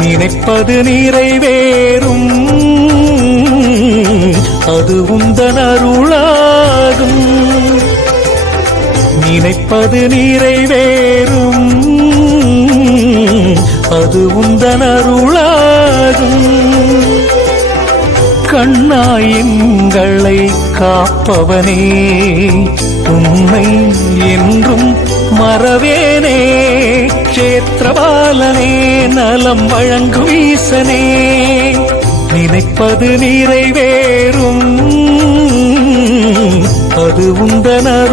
நினைப்பது நிறைவேறும். அது உந்தன் அருளாகும். நினைப்பது நிறைவேறும். அது உந்தன் அருளாகும். கண்ணாயங்களை காப்பவனே உண்மை என்றும் மறவேனே கஷேத்திரபாலனே. நலம் வழங்கும் ஈசனே நினைப்பது நிறைவேறும். அது உந்தனருளாகும்